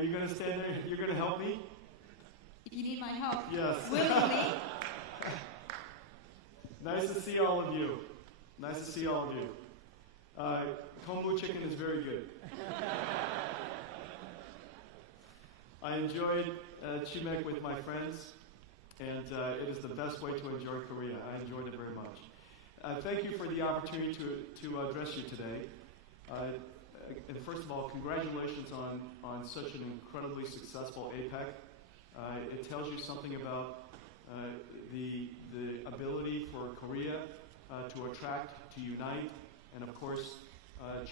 Are you going to stand there? You're going to help me? If you need my help, Yes. willingly. Nice to see all of you. Nice to see all of you. Kombu chicken is very good. I enjoyed chimek with my friends, and it is the best way to enjoy Korea. I enjoyed it very much. Thank you for the opportunity to address you today. And first of all, congratulations on such an incredibly successful APEC. It tells you something about the ability for Korea to attract, to unite, and of course,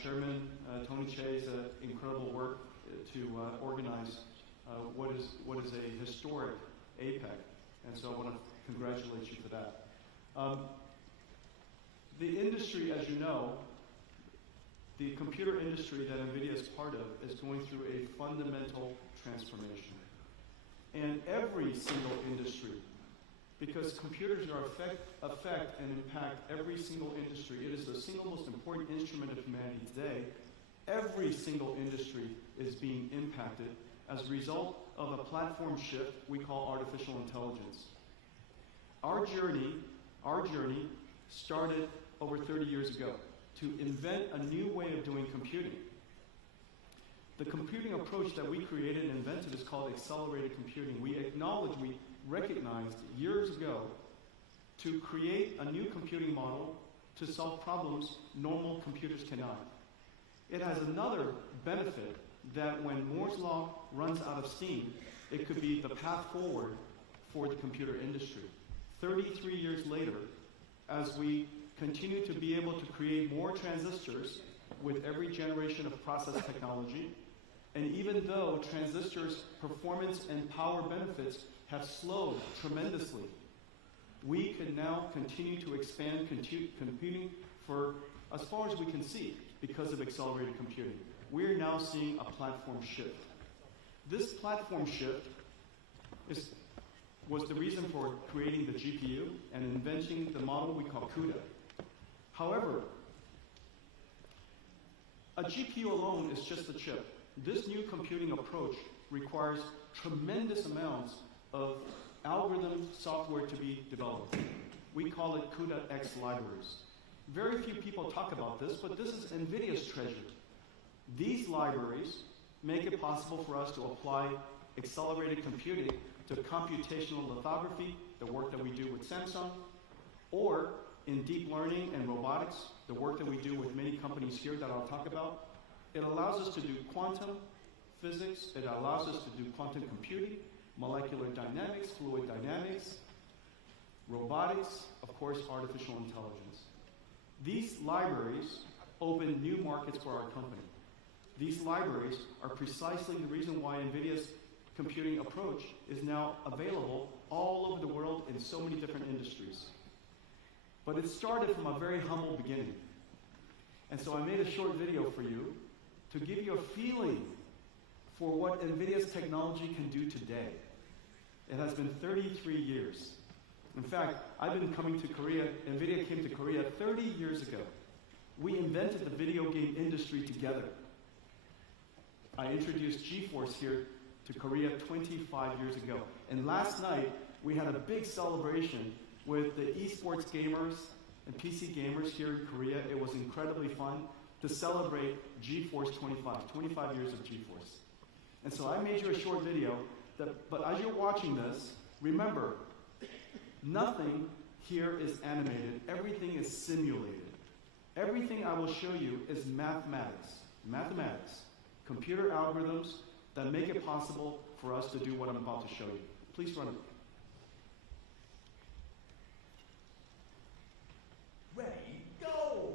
Chairman Tony Che's incredible work to organize what is a historic APEC. And so I want to congratulate you for that. The industry, as you know, the computer industry that NVIDIA is part of is going through a fundamental transformation. And every single industry, because computers affect and impact every single industry, it is the single most important instrument of humanity today. Every single industry is being impacted as a result of a platform shift we call artificial intelligence. Our journey started over 30 years ago to invent a new way of doing computing. The computing approach that we created and invented is called accelerated computing. We recognized years ago to create a new computing model to solve problems normal computers cannot. It has another benefit that when Moore's law runs out of steam, it could be the path forward for the computer industry. 33 years later, as we continue to be able to create more transistors with every generation of process technology, and even though transistors' performance and power benefits have slowed tremendously, we can now continue to expand computing for as far as we can see because of accelerated computing. We're now seeing a platform shift. This platform shift was the reason for creating the GPU and inventing the model we call CUDA. However, a GPU alone is just a chip. This new computing approach requires tremendous amounts of algorithm software to be developed. We call it CUDA-X libraries. Very few people talk about this, but this is NVIDIA's treasure. These libraries make it possible for us to apply accelerated computing to computational lithography, the work that we do with Samsung, or in deep learning and robotics, the work that we do with many companies here that I'll talk about. It allows us to do quantum physics, it allows us to do quantum computing, molecular dynamics, fluid dynamics, robotics, of course, artificial intelligence. These libraries open new markets for our company. These libraries are precisely the reason why NVIDIA's computing approach is now available all over the world in so many different industries. But it started from a very humble beginning. And so I made a short video for you to give you a feeling for what NVIDIA's technology can do today. It has been 33 years. In fact, I've been coming to Korea, NVIDIA came to Korea 30 years ago. We invented the video game industry together. I introduced GeForce here to Korea 25 years ago. And last night, we had a big celebration with the esports gamers and PC gamers here in Korea. It was incredibly fun to celebrate GeForce 25 years of GeForce. And so I made you a short video, but as you're watching this, remember, nothing here is animated. Everything is simulated. Everything I will show you is mathematics. Mathematics. Computer algorithms that make it possible for us to do what I'm about to show you. Please run it. Ready, go!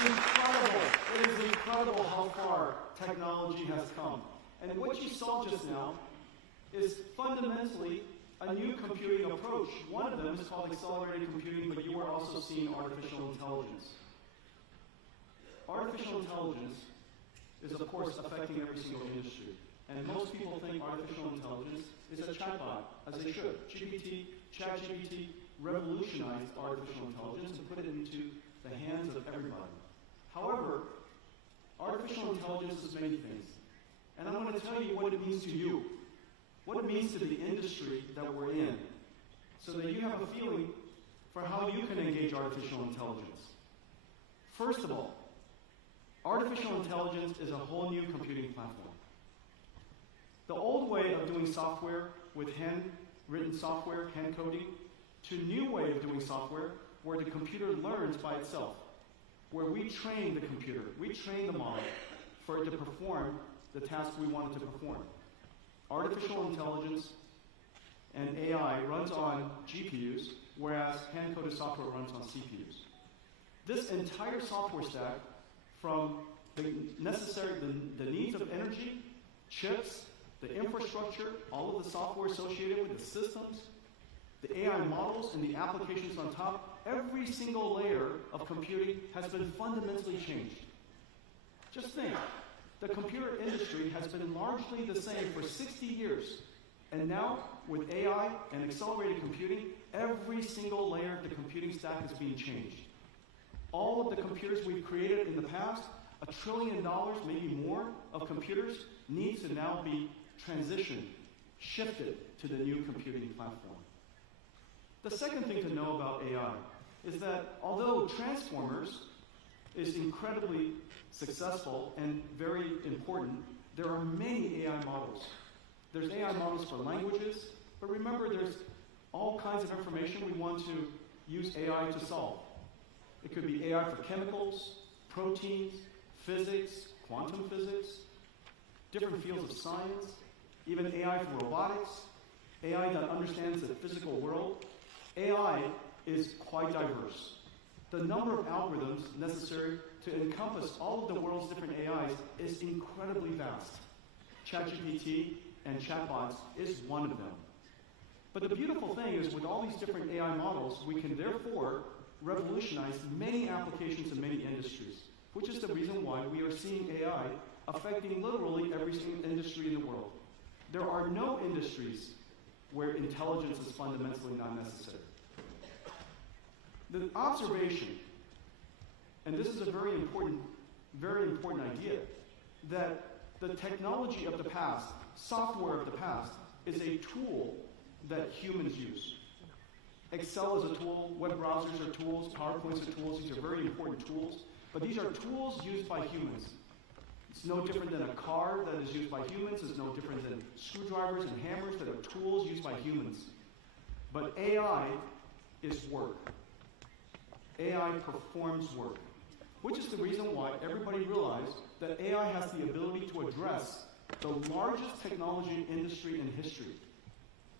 is incredible. It is incredible how far technology has come. And what you saw just now is fundamentally a new computing approach. One of them is called accelerated computing, but you are also seeing artificial intelligence. Artificial intelligence is, of course, affecting every single industry. And most people think artificial intelligence is a chatbot, as they should. ChatGPT revolutionized artificial intelligence and put it into the hands of everybody. However, artificial intelligence is many things. And I'm going to tell you what it means to you, what it means to the industry that we're in, so that you have a feeling for how you can engage artificial intelligence. First of all, artificial intelligence is a whole new computing platform. The old way of doing software with hand-written software, hand coding, to a new way of doing software where the computer learns by itself, where we train the computer, we train the model for it to perform the task we want it to perform. Artificial intelligence and AI runs on GPUs, whereas hand-coded software runs on CPUs. This entire software stack, from the needs of energy, chips, the infrastructure, all of the software associated with the systems, the AI models and the applications on top, every single layer of computing has been fundamentally changed. Just think, the computer industry has been largely the same for 60 years. And now, with AI and accelerated computing, every single layer of the computing stack is being changed. All of the computers we've created in the past, $1 trillion, maybe more, of computers needs to now be transitioned, shifted to the new computing platform. The second thing to know about AI is that although Transformers is incredibly successful and very important, there are many AI models. There's AI models for languages, but remember there's all kinds of information we want to use AI to solve. It could be AI for chemicals, proteins, physics, quantum physics, different fields of science, even AI for robotics, AI that understands the physical world. AI is quite diverse. The number of algorithms necessary to encompass all of the world's different AIs is incredibly vast. ChatGPT and chatbots is one of them. But the beautiful thing is with all these different AI models, we can therefore revolutionize many applications in many industries, which is the reason why we are seeing AI affecting literally every single industry in the world. There are no industries where intelligence is fundamentally not necessary. The observation, and this is a very important idea, that the technology of the past, software of the past, is a tool that humans use. Excel is a tool, web browsers are tools, PowerPoints are tools, these are very important tools, but these are tools used by humans. It's no different than a car that is used by humans, it's no different than screwdrivers and hammers that are tools used by humans. But AI is work. AI performs work, which is the reason why everybody realized that AI has the ability to address the largest technology industry in history.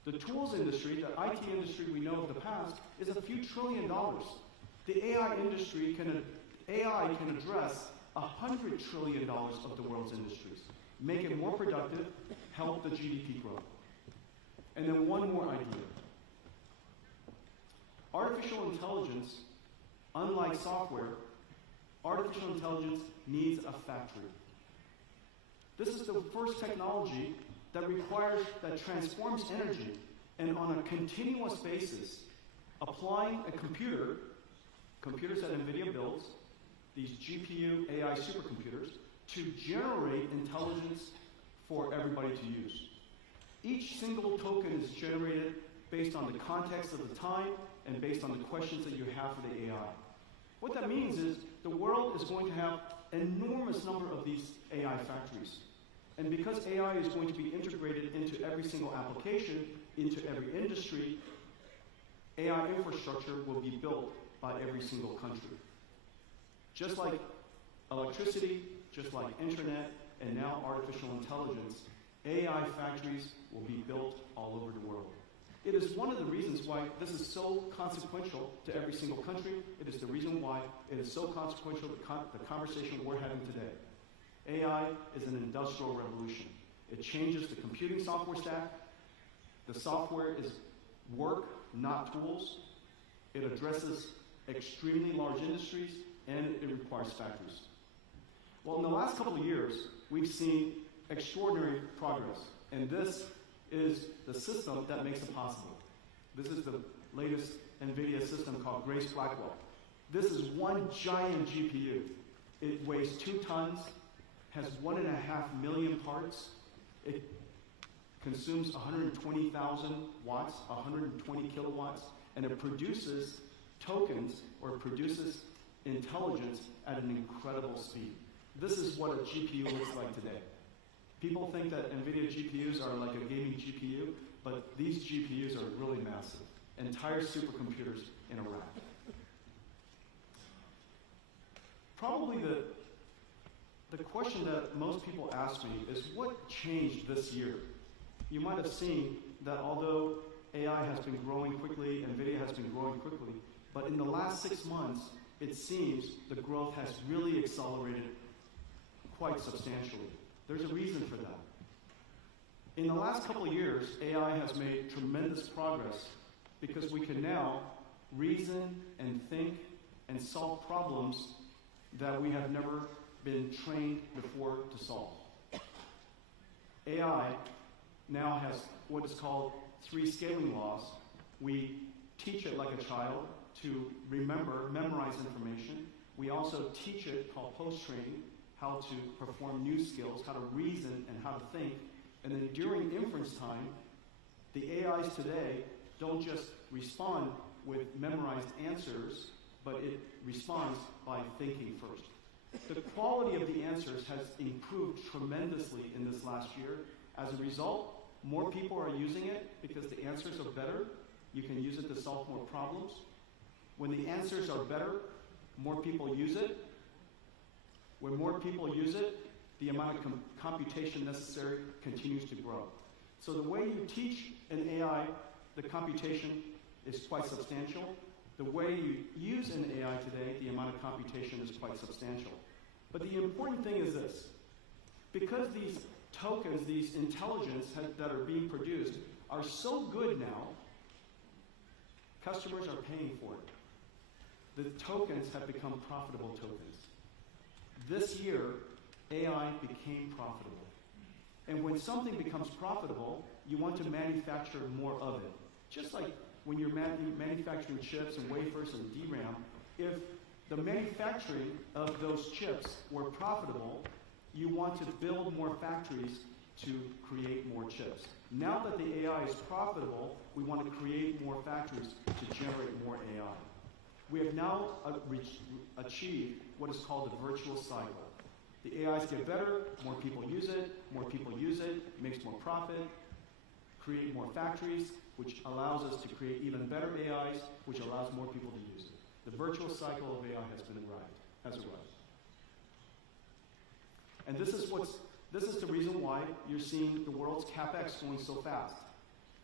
The tools industry, the IT industry we know of the past, is a few $1 trillion. The AI industry AI can address $100 trillion of the world's industries, make it more productive, help the GDP grow. And then one more idea. Artificial intelligence, unlike software, artificial intelligence needs a factory. This is the first technology that transforms energy and on a continuous basis, applying a computers that Nvidia builds, these GPU AI supercomputers, to generate intelligence for everybody to use. Each single token is generated based on the context of the time and based on the questions that you have for the AI. What that means is the world is going to have an enormous number of these AI factories. And because AI is going to be integrated into every single application, into every industry, AI infrastructure will be built by every single country. Just like electricity, just like internet, and now artificial intelligence, AI factories will be built all over the world. It is one of the reasons why this is so consequential to every single country. It is the reason why it is so consequential to the conversation we're having today. AI is an industrial revolution. It changes the computing software stack. The software is work, not tools. It addresses extremely large industries, and it requires factories. Well, in the last couple of years, we've seen extraordinary progress, and this is the system that makes it possible. This is the latest Nvidia system called Grace Blackwell. This is one giant GPU. It weighs 2 tons, has 1.5 million parts. It consumes 120,000 watts, 120 kilowatts, and it produces tokens, or it produces intelligence at an incredible speed. This is what a GPU looks like today. People think that Nvidia GPUs are like a gaming GPU, but these GPUs are really massive. Entire supercomputers in a rack. Probably the question that most people ask me is, what changed this year? You might have seen that although AI has been growing quickly, Nvidia has been growing quickly, but in the last 6 months, it seems the growth has really accelerated quite substantially. There's a reason for that. In the last couple of years, AI has made tremendous progress because we can now reason and think and solve problems that we have never been trained before to solve. AI now has what is called 3 scaling laws. We teach it like a child to memorize information. We also teach it, called post-training, how to perform new skills, how to reason and how to think. And then during inference time, the AIs today don't just respond with memorized answers, but it responds by thinking first. The quality of the answers has improved tremendously in this last year. As a result, more people are using it because the answers are better. You can use it to solve more problems. When the answers are better, more people use it. When more people use it, the amount of computation necessary continues to grow. So the way you teach an AI, the computation is quite substantial. The way you use an AI today, the amount of computation is quite substantial. But the important thing is this. Because these tokens, these intelligence that are being produced are so good now, customers are paying for it. The tokens have become profitable tokens. This year, AI became profitable. And when something becomes profitable, you want to manufacture more of it. Just like when you're manufacturing chips and wafers and DRAM, if the manufacturing of those chips were profitable, you want to build more factories to create more chips. Now that the AI is profitable, we want to create more factories to generate more AI. We have now achieved what is called the virtuous cycle. The AIs get better, more people use it, makes more profit, create more factories, which allows us to create even better AIs, which allows more people to use it. The virtuous cycle of AI has arrived. And this is the reason why you're seeing the world's CapEx going so fast.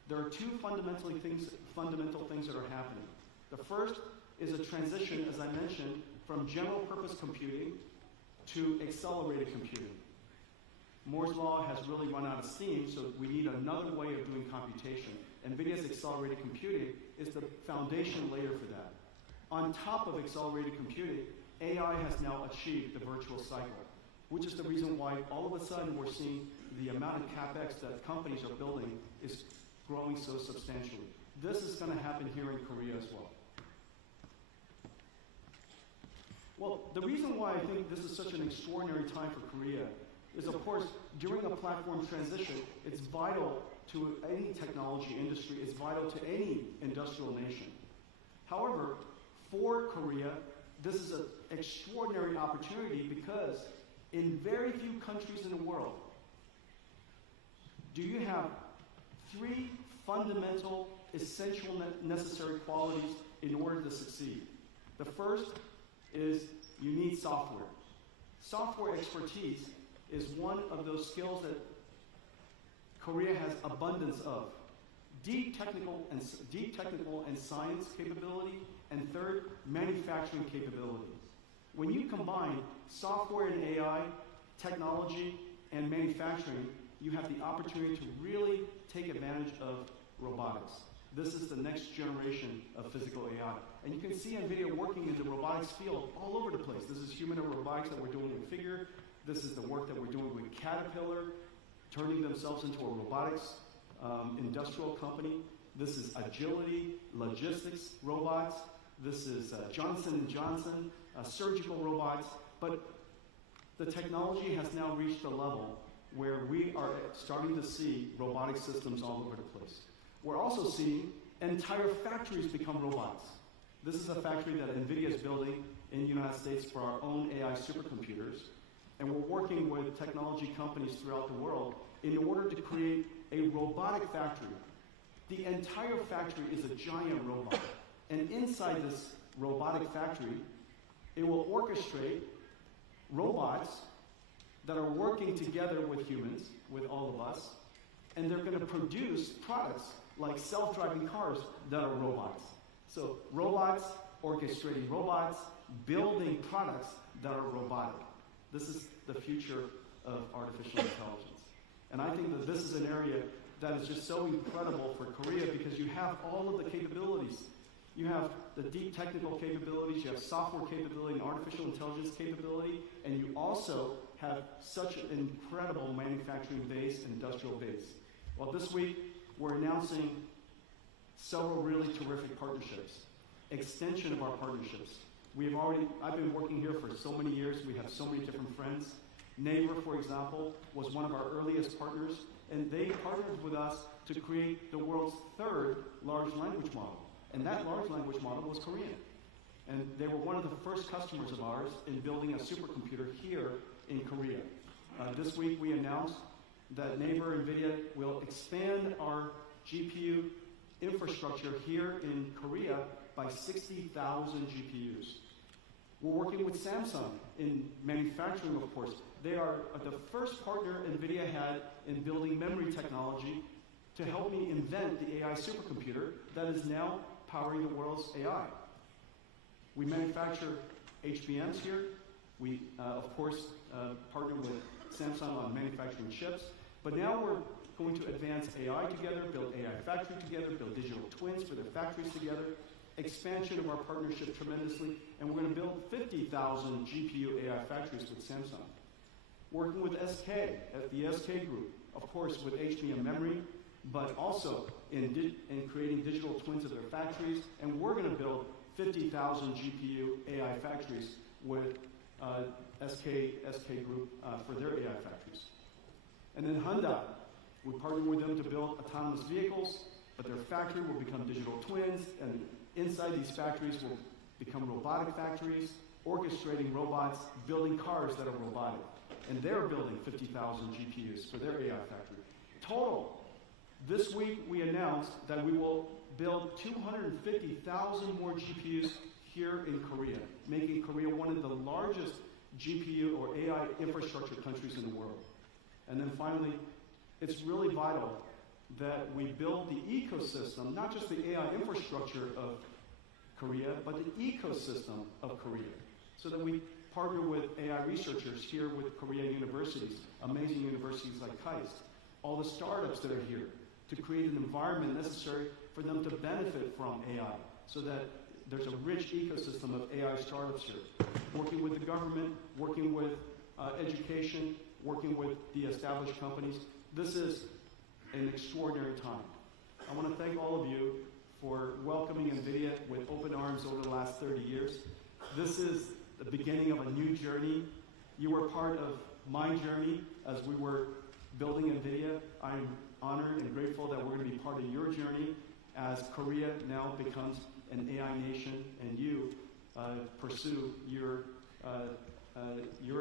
There are 2 fundamental things that are happening. The first is a transition, as I mentioned, from general purpose computing to accelerated computing. Moore's law has really run out of steam, so we need another way of doing computation. NVIDIA's accelerated computing is the foundation layer for that. On top of accelerated computing, AI has now achieved the virtuous cycle, which is the reason why all of a sudden we're seeing the amount of CapEx that companies are building is growing so substantially. This is going to happen here in Korea as well. Well, the reason why I think this is such an extraordinary time for Korea is, of course, during a platform transition, it's vital to any technology industry, it's vital to any industrial nation. However, for Korea, this is an extraordinary opportunity because in very few countries in the world do you have 3 fundamental, essential, necessary qualities in order to succeed. The first is you need software. Software expertise is one of those skills that Korea has abundance of. deep technical and science capability, and third, manufacturing capability. When you combine software and AI, technology, and manufacturing, you have the opportunity to really take advantage of robotics. This is the next generation of physical AI. And you can see NVIDIA working in the robotics field all over the place. This is humanoid robotics that we're doing with Figure. This is the work that we're doing with Caterpillar, turning themselves into a robotics industrial company. This is agility, logistics robots. This is Johnson & Johnson, surgical robots. But the technology has now reached a level where we are starting to see robotic systems all over the place. We're also seeing entire factories become robots. This is a factory that NVIDIA is building in the United States for our own AI supercomputers. And we're working with technology companies throughout the world in order to create a robotic factory. The entire factory is a giant robot. And inside this robotic factory, it will orchestrate robots that are working together with humans, with all of us, and they're going to produce products like self-driving cars that are robots. So robots orchestrating robots, building products that are robotic. This is the future of artificial intelligence. And I think that this is an area that is just so incredible for Korea because you have all of the capabilities. You have the deep technical capabilities, you have software capability and artificial intelligence capability, and you also have such an incredible manufacturing base, industrial base. Well, this week, we're announcing several really terrific partnerships, extension of our partnerships. I've been working here for so many years. We have so many different friends. Naver, for example, was one of our earliest partners, and they partnered with us to create the world's third large language model. And that large language model was Korean. And they were one of the first customers of ours in building a supercomputer here in Korea. This week we announced that Naver NVIDIA will expand our GPU infrastructure here in Korea by 60,000 GPUs. We're working with Samsung in manufacturing, of course. They are the first partner NVIDIA had in building memory technology to help me invent the AI supercomputer that is now powering the world's AI. We manufacture HBMs here. We, of course, partner with Samsung on manufacturing chips. But now we're going to advance AI together, build AI factory together, build digital twins for their factories together, expansion of our partnership tremendously, and we're going to build 50,000 GPU AI factories with Samsung. Working with SK, at the SK Group, of course, with HBM memory, but also in creating digital twins of their factories, and we're going to build 50,000 GPU AI factories with SK Group for their AI factories. And then Hyundai, we partnered with them to build autonomous vehicles, but their factory will become digital twins, and inside these factories will become robotic factories, orchestrating robots, building cars that are robotic. And they're building 50,000 GPUs for their AI factory. Total, this week we announced that we will build 250,000 more GPUs here in Korea, making Korea one of the largest GPU or AI infrastructure countries in the world. And then finally, it's really vital that we build the ecosystem, not just the AI infrastructure of Korea, but the ecosystem of Korea, so that we partner with AI researchers here with Korean universities, amazing universities like KAIST, all the startups that are here, to create an environment necessary for them to benefit from AI, so that there's a rich ecosystem of AI startups here. Working with the government, working with education, working with the established companies. This is an extraordinary time. I want to thank all of you for welcoming NVIDIA with open arms over the last 30 years. This is the beginning of a new journey. You were part of my journey as we were building NVIDIA. I'm honored and grateful that we're going to be part of your journey as Korea now becomes an AI nation and you pursue your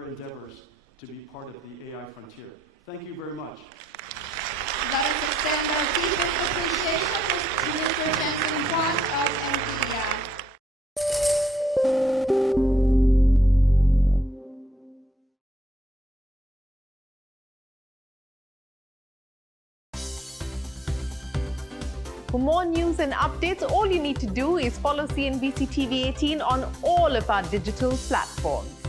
endeavors to be part of the AI frontier. Thank you very much. Let us extend our deepest appreciation to Mr. Jensen Huang of NVIDIA. For more news and updates, all you need to do is follow CNBC TV 18 on all of our digital platforms.